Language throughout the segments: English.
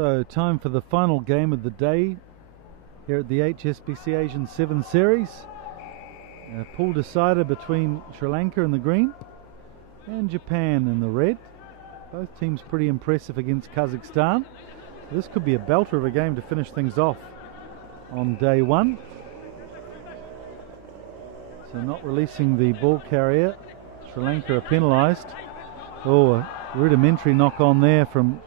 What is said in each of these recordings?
So time for the final game of the day here at the HSBC Asian 7 Series. A pool decider between Sri Lanka in the green and Japan in the red. Both teams pretty impressive against Kazakhstan. This could be a belter of a game to finish things off on day one. So not releasing the ball carrier. Sri Lanka are penalised. Oh, a rudimentary knock on there from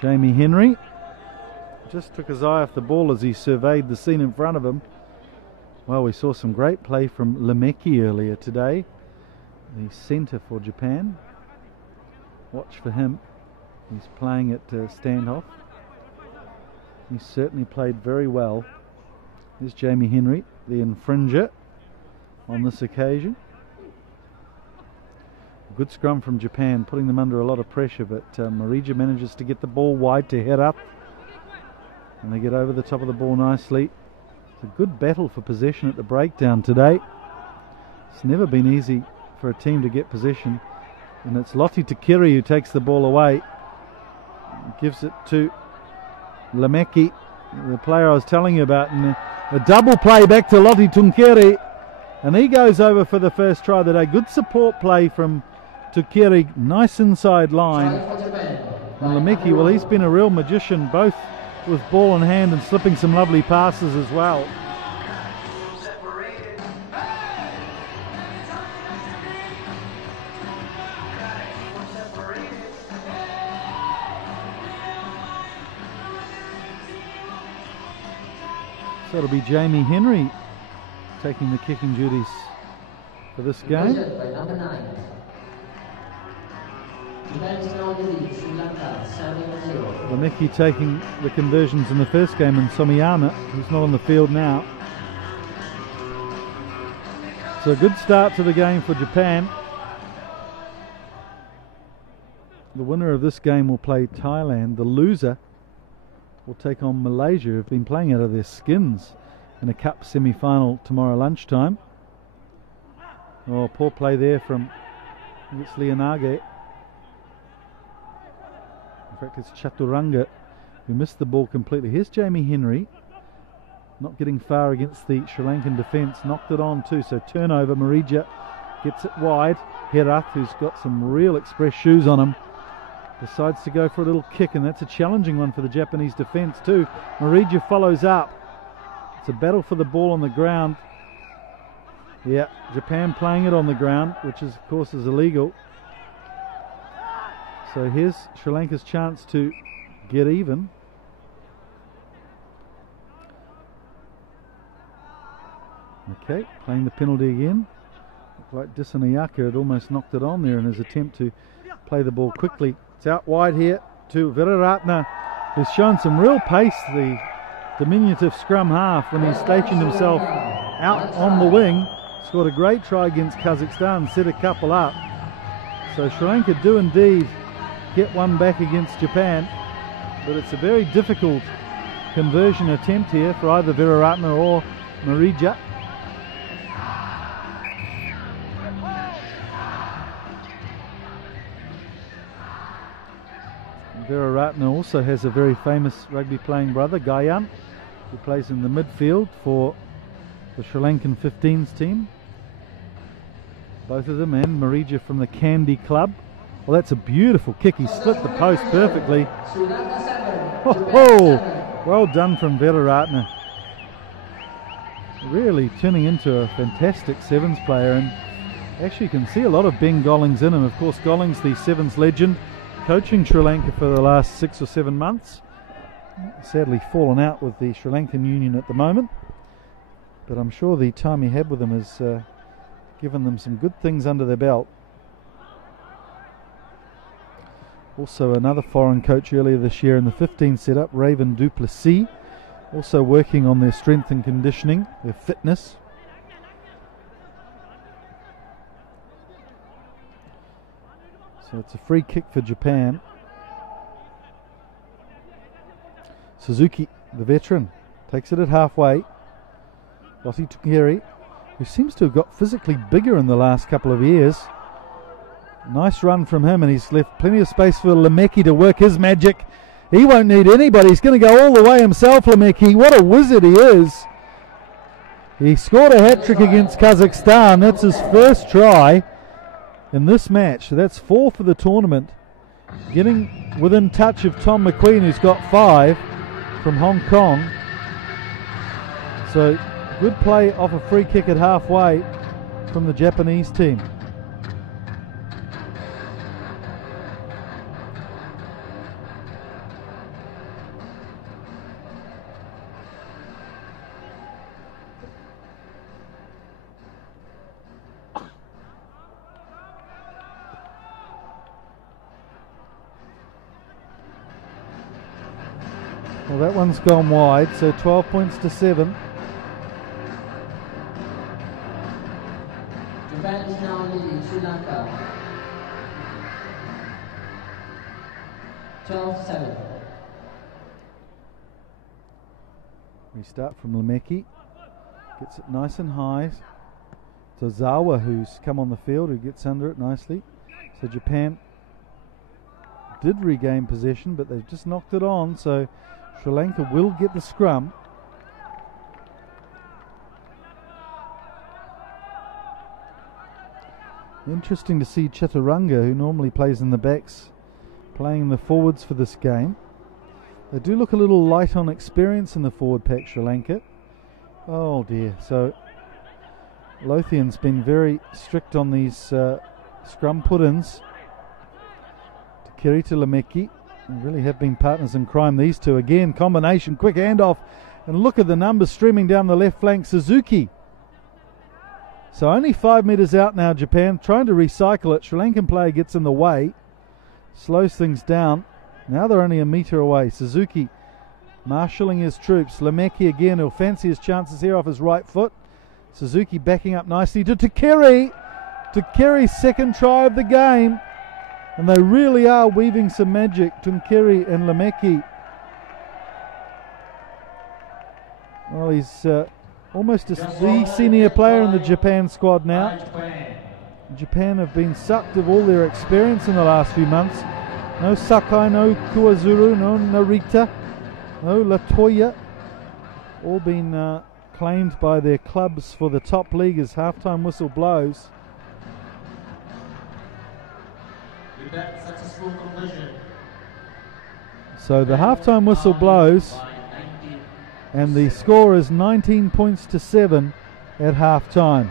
Jamie Henry. Just took his eye off the ball as he surveyed the scene in front of him. Well, we saw some great play from Lemeki earlier today, the centre for Japan. Watch for him. He's playing at standoff. He certainly played very well. Here's Jamie Henry, the infringer on this occasion. Good scrum from Japan, putting them under a lot of pressure, but Marija manages to get the ball wide to head up. And they get over the top of the ball nicely. It's a good battle for possession at the breakdown today. It's never been easy for a team to get possession. And it's Lotte Tuqiri who takes the ball away. Gives it to Lemeki, the player I was telling you about. And a double play back to Lotte Tuqiri. And he goes over for the first try of the day. Good support play from Tuqiri. Nice inside line. And Lemeki, well, he's been a real magician, both with ball in hand and slipping some lovely passes as well. So it'll be Jamie Henry taking the kicking duties for this game. Lemeki taking the conversions in the first game, and Somiyama, who's not on the field now. So a good start to the game for Japan. The winner of this game will play Thailand. The loser will take on Malaysia, who've been playing out of their skins in a cup semi-final tomorrow lunchtime. Oh, poor play there from Lianage. In fact, it's Chaturanga who missed the ball completely. Here's Jamie Henry, not getting far against the Sri Lankan defence. Knocked it on too, so turnover. Marija gets it wide. Herath, who's got some real express shoes on him, decides to go for a little kick, and that's a challenging one for the Japanese defence too. Marija follows up. It's a battle for the ball on the ground. Yeah, Japan playing it on the ground, which is, of course, is illegal. So here's Sri Lanka's chance to get even. Okay, playing the penalty again. Looked like Disanayaka had almost knocked it on there in his attempt to play the ball quickly. It's out wide here to Viraratna, who's shown some real pace, the diminutive scrum half, when he stationed himself out on the wing. Scored a great try against Kazakhstan, set a couple up. So Sri Lanka do indeed get one back against Japan, but it's a very difficult conversion attempt here for either Viraratna or Marija. Viraratna also has a very famous rugby playing brother, Gayan, who plays in the midfield for the Sri Lankan 15s team. Both of them, and Marija from the Kandy club. Well, that's a beautiful kick. He split the post perfectly. Oh, well done from Viraratna. Really turning into a fantastic sevens player, and actually you can see a lot of Ben Gollings in him. Of course, Gollings, the sevens legend, coaching Sri Lanka for the last 6 or 7 months. Sadly fallen out with the Sri Lankan Union at the moment, but I'm sure the time he had with them has given them some good things under their belt. Also another foreign coach earlier this year in the 15 setup, Raven Duplessis, also working on their strength and conditioning, their fitness. So it's a free kick for Japan. Suzuki, the veteran, takes it at halfway. Lotte Tuqiri, who seems to have got physically bigger in the last couple of years. Nice run from him, and he's left plenty of space for Lemeki to work his magic. He won't need anybody. He's going to go all the way himself, Lemeki. What a wizard he is. He scored a hat-trick against Kazakhstan. That's his first try in this match. So that's 4 for the tournament. Getting within touch of Tom McQueen, who's got 5 from Hong Kong. So good play off a free kick at halfway from the Japanese team. Well, that one's gone wide, so 12 points to 7. Japan is now leading Sri Lanka 12-7. We start from Lemeki. Gets it nice and high. Tozawa, who's come on the field, who gets under it nicely. So Japan did regain possession, but they've just knocked it on, so Sri Lanka will get the scrum. Interesting to see Chaturanga, who normally plays in the backs, playing the forwards for this game. They do look a little light on experience in the forward pack, Sri Lanka. Oh dear, so Lothian's been very strict on these scrum put-ins. Takiri to Lemeki. They really have been partners in crime, these two. Again, combination, quick handoff, and look at the numbers streaming down the left flank. Suzuki. So only 5 metres out now, Japan, trying to recycle it. Sri Lankan player gets in the way, slows things down. Now they're only a metre away. Suzuki marshalling his troops. Lemeki again, he'll fancy his chances here off his right foot. Suzuki backing up nicely to Takiri. Takiri's second try of the game. And they really are weaving some magic, Tunkiri and Lemeki. Well, he's almost the senior player in the Japan squad now. Japan have been sucked of all their experience in the last few months. No Sakai, no Kuwazuru, no Narita, no Latoya. All been claimed by their clubs for the top league as halftime whistle blows. So the halftime whistle blows and the score is 19 points to 7 at halftime.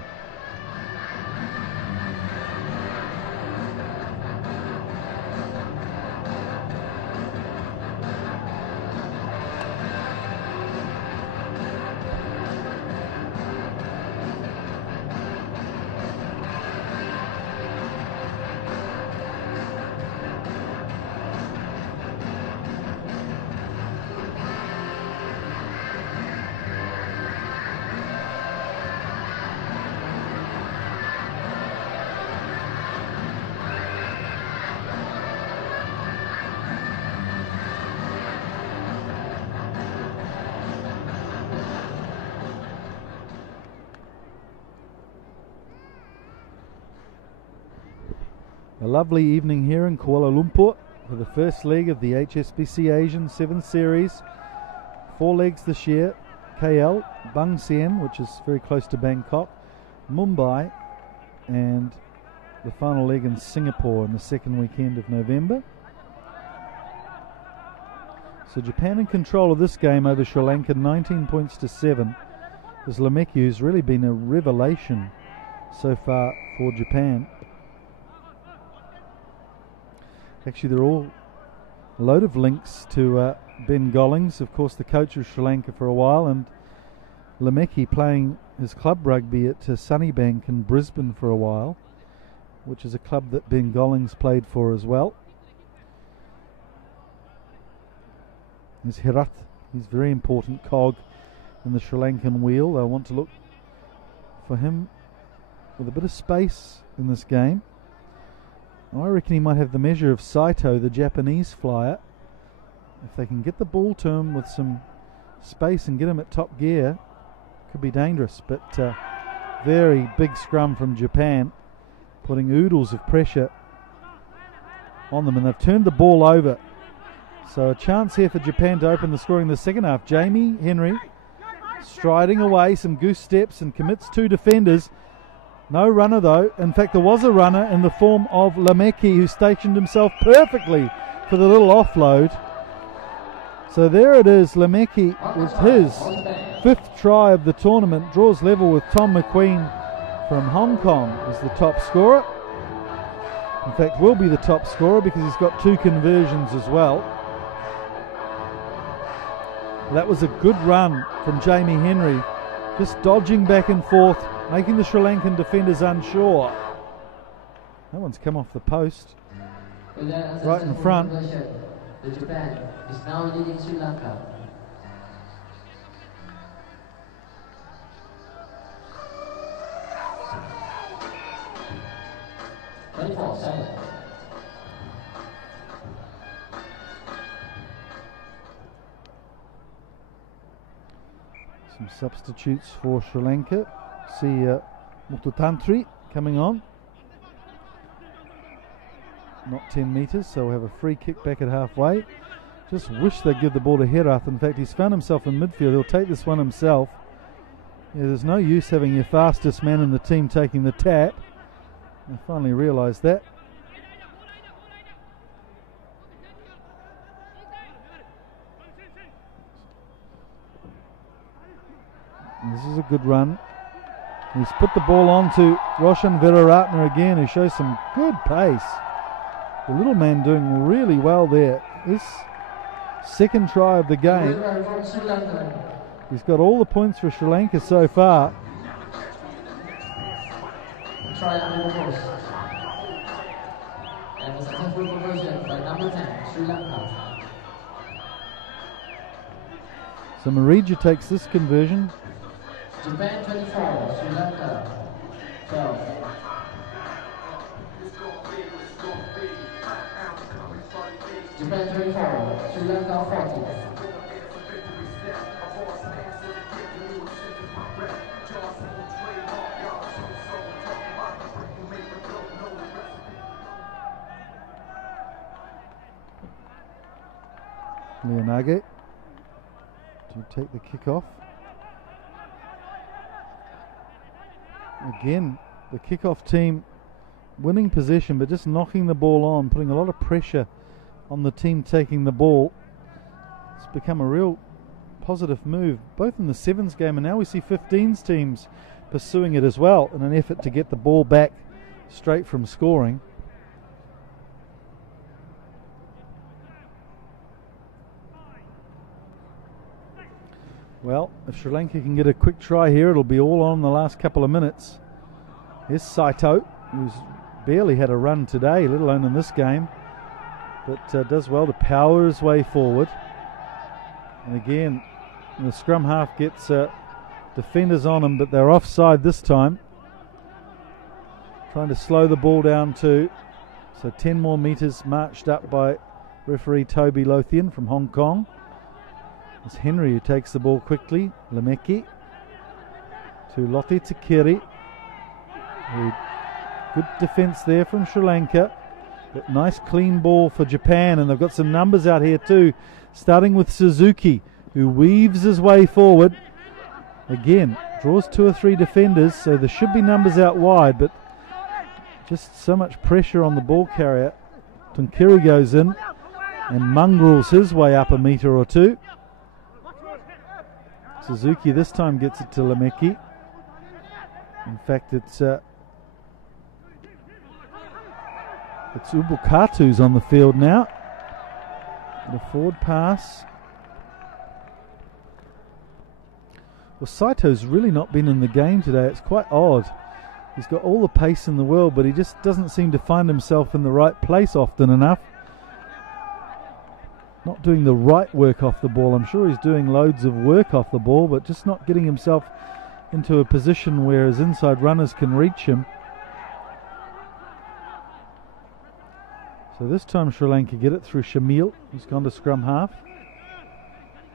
A lovely evening here in Kuala Lumpur for the first leg of the HSBC Asian 7 Series. 4 legs this year. KL, Bang Sien, which is very close to Bangkok, Mumbai, and the final leg in Singapore in the second weekend of November. So Japan in control of this game over Sri Lanka, 19 points to 7. There's Lemeki, who's really been a revelation so far for Japan. Actually, they're all a load of links to Ben Gollings, of course the coach of Sri Lanka for a while, and Lemeki playing his club rugby at Sunnybank in Brisbane for a while, which is a club that Ben Gollings played for as well. There's Herath, he's a very important cog in the Sri Lankan wheel. They'll want to look for him with a bit of space in this game. I reckon he might have the measure of Saito, the Japanese flyer. If they can get the ball to him with some space and get him at top gear, could be dangerous. But very big scrum from Japan, putting oodles of pressure on them, and they've turned the ball over. So a chance here for Japan to open the scoring in the second half. Jamie Henry striding away, some goose steps, and commits 2 defenders. No runner though. In fact, there was a runner in the form of Lameki, who stationed himself perfectly for the little offload. So there it is, Lameki with his 5th try of the tournament, draws level with Tom McQueen from Hong Kong as the top scorer. In fact, will be the top scorer because he's got 2 conversions as well. That was a good run from Jamie Henry, just dodging back and forth, making the Sri Lankan defenders unsure. That one's come off the post, right in front. Japan is now leading Sri Lanka. Some substitutes for Sri Lanka. See Mututantri coming on. Not 10 metres, so we'll have a free kick back at halfway. Just wish they'd give the ball to Herath. In fact, he's found himself in midfield. He'll take this one himself. Yeah, there's no use having your fastest man in the team taking the tap. I finally realised that. And this is a good run. He's put the ball on to Roshan Viraratna again, who shows some good pace. The little man doing really well there. This second try of the game. He's got all the points for Sri Lanka so far. Try under the post. And a successful conversion by number 10, Sri Lanka. So Marija takes this conversion. Japan 24, Sri Lanka 12. Japan 24, Sri Lanka 40. Leonage to take the kick off. Again, the kick-off team winning possession, but just knocking the ball on, putting a lot of pressure on the team taking the ball. It's become a real positive move, both in the sevens game and now we see 15s teams pursuing it as well in an effort to get the ball back straight from scoring. Well, if Sri Lanka can get a quick try here, it'll be all on the last couple of minutes. Here's Saito, who's barely had a run today, let alone in this game, but does well to power his way forward. And again, the scrum half gets defenders on him, but they're offside this time. Trying to slow the ball down too. So 10 more metres marched up by referee Toby Lothian from Hong Kong. It's Henry who takes the ball quickly. Lameki to Lotte Takiri. Good defence there from Sri Lanka. But nice clean ball for Japan, and they've got some numbers out here too. Starting with Suzuki, who weaves his way forward. Again, draws 2 or 3 defenders, so there should be numbers out wide, but just so much pressure on the ball carrier. Tunkiri goes in and mongrels his way up a metre or 2. Suzuki this time gets it to Lameki. In fact, it's Ubukatu's on the field now. The forward pass. Well, Saito's really not been in the game today. It's quite odd. He's got all the pace in the world, but he just doesn't seem to find himself in the right place often enough. Not doing the right work off the ball. I'm sure he's doing loads of work off the ball, but just not getting himself into a position where his inside runners can reach him. So this time Sri Lanka get it through Shamil, who's gone to scrum half.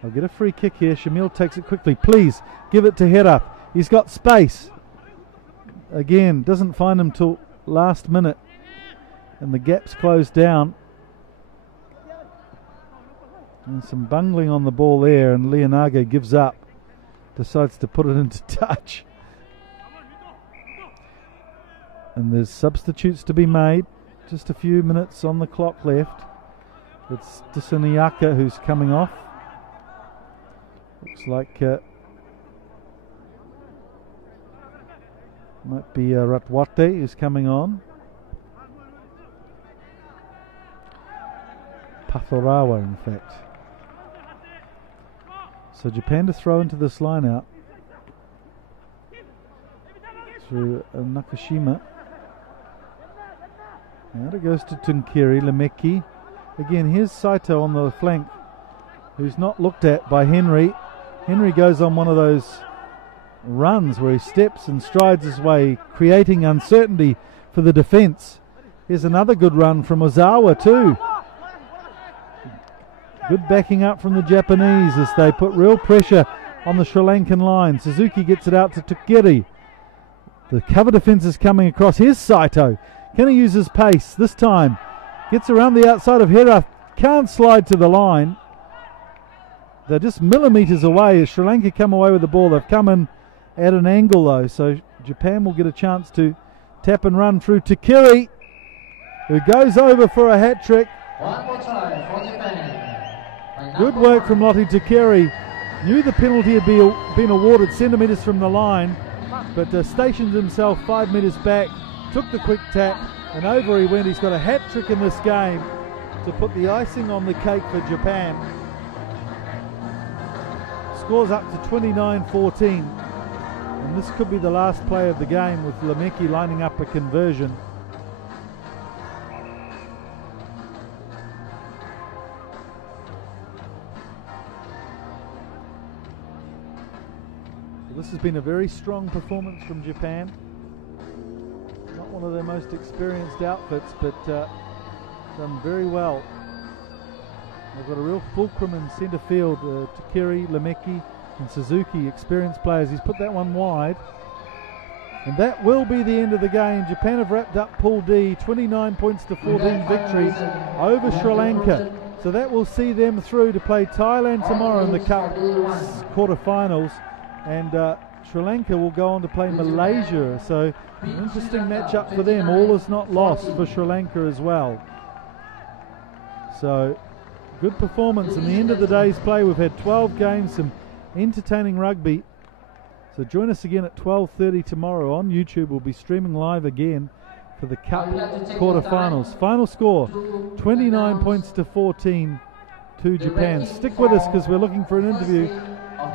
They'll get a free kick here. Shamil takes it quickly. Please give it to Herath. He's got space. Again, doesn't find him till last minute, and the gap's closed down. And some bungling on the ball there, and Leonaga gives up, decides to put it into touch. And there's substitutes to be made. Just a few minutes on the clock left. It's Disaniaka who's coming off. Looks like might be Ratwate who's coming on. Pathorawa, in fact. So Japan to throw into this line out through Nakashima. Now it goes to Tunkiri, Lemeki. Again, here's Saito on the flank, who's not looked at by Henry. Henry goes on one of those runs where he steps and strides his way, creating uncertainty for the defence. Here's another good run from Ozawa too. Good backing up from the Japanese as they put real pressure on the Sri Lankan line. Suzuki gets it out to Tukiri. The cover defence is coming across. Here's Saito. Can he use his pace this time? Gets around the outside of Hera. Can't slide to the line. They're just millimetres away as Sri Lanka come away with the ball. They've come in at an angle though, so Japan will get a chance to tap and run through Tukiri, who goes over for a hat-trick. One more try for Japan. Good work from Lotte Tukiri. Knew the penalty had been awarded centimetres from the line, but stationed himself 5 metres back, took the quick tap, and over he went. He's got a hat-trick in this game to put the icing on the cake for Japan. Scores up to 29-14, and this could be the last play of the game with Lemeki lining up a conversion. This has been a very strong performance from Japan. Not one of their most experienced outfits, but done very well. They've got a real fulcrum in centre field. Takiri, Lemeki and Suzuki, experienced players. He's put that one wide. And that will be the end of the game. Japan have wrapped up Pool D, 29 points to 14 victory over Sri Lanka. So that will see them through to play Thailand tomorrow in the Cup quarterfinals. And Sri Lanka will go on to play Malaysia, so an interesting matchup for them. All is not lost for Sri Lanka as well. So good performance in the end of the day's play. We've had 12 games, some entertaining rugby. So join us again at 12:30 tomorrow on YouTube. We'll be streaming live again for the Cup quarterfinals. Final score 29 points to 14 to Japan. Stick with us because we're looking for an interview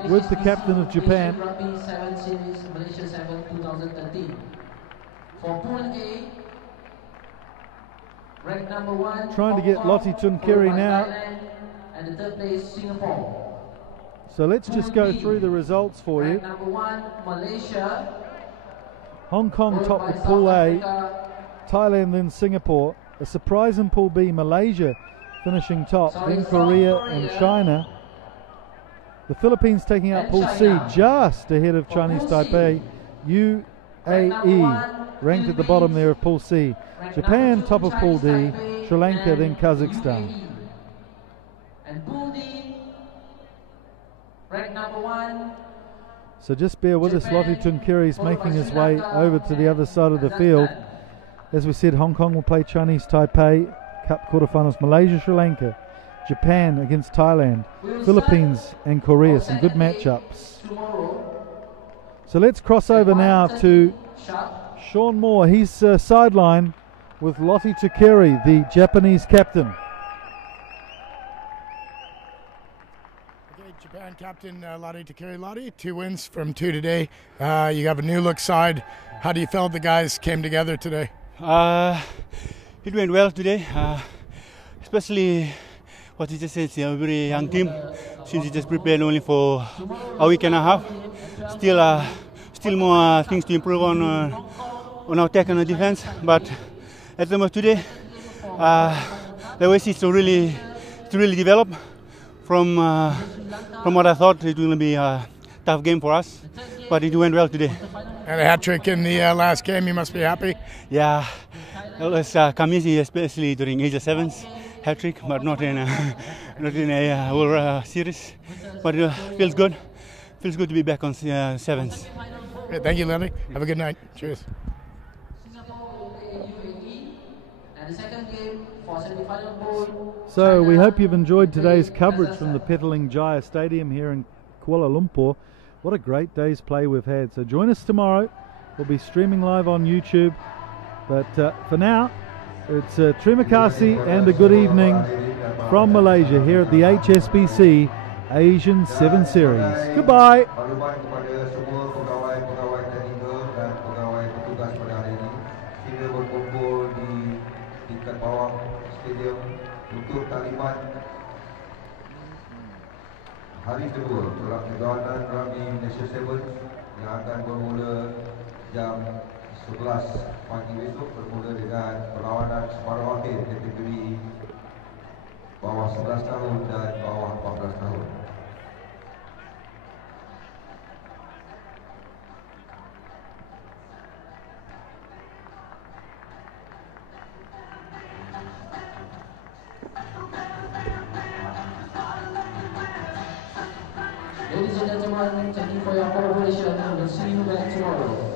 with the captain of Japan. Rugby 7 Series, Malaysia 7, 2013. For Pool A, ranked number 1. Trying to get Lotte Tunkiri now. And the third place, Singapore. So let's just go through the results for you. Number 1, Malaysia. Hong Kong topped the Pool A. Thailand, then Singapore. A surprise in Pool B, Malaysia finishing top, then Korea and China. The Philippines taking out Pool C just ahead of Chinese Taipei. UAE ranked at the bottom there of Pool C. Japan top of Pool D. Sri Lanka, then Kazakhstan. And Pool D, ranked number 1. So just bear with us. Lotte Tunkiri is making his way over to the other side of the field. As we said, Hong Kong will play Chinese Taipei. Cup quarterfinals, Malaysia, Sri Lanka. Japan against Thailand, Philippines and Korea, some good matchups. So let's cross over now to Sean Moore. He's sideline with Lotte Tukiri, the Japanese captain. Okay, Japan captain Lotte Tukiri. Lotte, 2 wins from 2 today. You have a new look side. How do you feel the guys came together today? It went well today, especially what you just said. It's a very young team since we just prepared only for a week and a half. Still more things to improve on our attack and our defense. But at the moment today, the way is to really develop from what I thought it was going to be a tough game for us. But it went well today. And a hat trick in the last game. You must be happy. Yeah, it was come easy, especially during Asia Sevens. hat trick, but not in not in a World Series. But feels good. Feels good to be back on sevens. Great. Thank you, Lenny. Have a good night. Cheers. And the second game for semi-final bowl. So we hope you've enjoyed today's coverage from the Petaling Jaya Stadium here in Kuala Lumpur. What a great day's play we've had. So join us tomorrow. We'll be streaming live on YouTube. But for now, it's terima kasih and a good evening from Malaysia here at the HSBC Asian 7 Series. Goodbye. Makluman kepada semua pegawai-pegawai teknikal dan pegawai petugas pada hari ini, sila berkumpul di tingkat bawah stadium untuk taliman hari kedua dalam kejohanan Rugby Malaysia Sevens yang akan bermula jam 11 pagi besok, bermula dengan perlawanan separuh akhir kategori bawah 11 tahun dan bawah 14 tahun. Ladies and gentlemen, thank you for your cooperation and we'll see you back tomorrow.